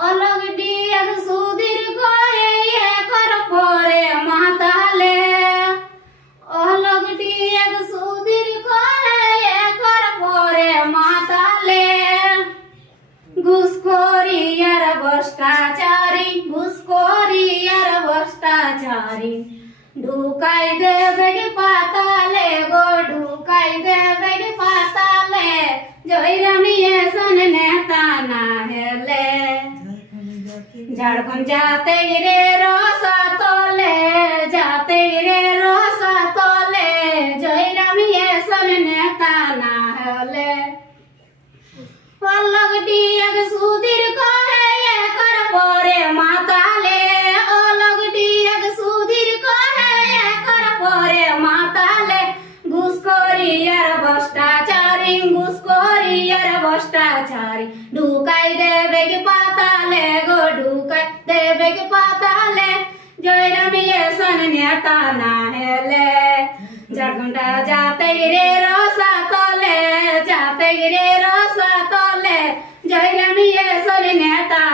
অলগ ডিয়াগ সুধীর গয়ে একর পরে মাতালে অলগ ডিয়াগ সুধীর গয়ে একর পরে মাতালে ঘুষখোরি আর ভ্রষ্টাচারী ঢুকাই দেবে পাতালে গো ঢুকাই দেবে পাতালে জয়রামিয়ে সন নেতা না হেলে ঝাড়খণ্ড যাতে রে রসা তলে জয়রামিয়ে সন নেতা না হেলে অলগ ডিয়াগ সুধীর কহে একর পরে মাতালে অলগ ডিয়াগ সুধীর কহে একর পরে মাতালে ঘুষখোরি আর ভ্রষ্টাচারী ঢুকাই দেবে পাতালে গো ঢুকাই দেবে পাতালে জয়রামিয়ে সন নেতা না হেলে ঝাড়খণ্ড যাতে রে রসা তলে জয়রামিয়ে সন নেতা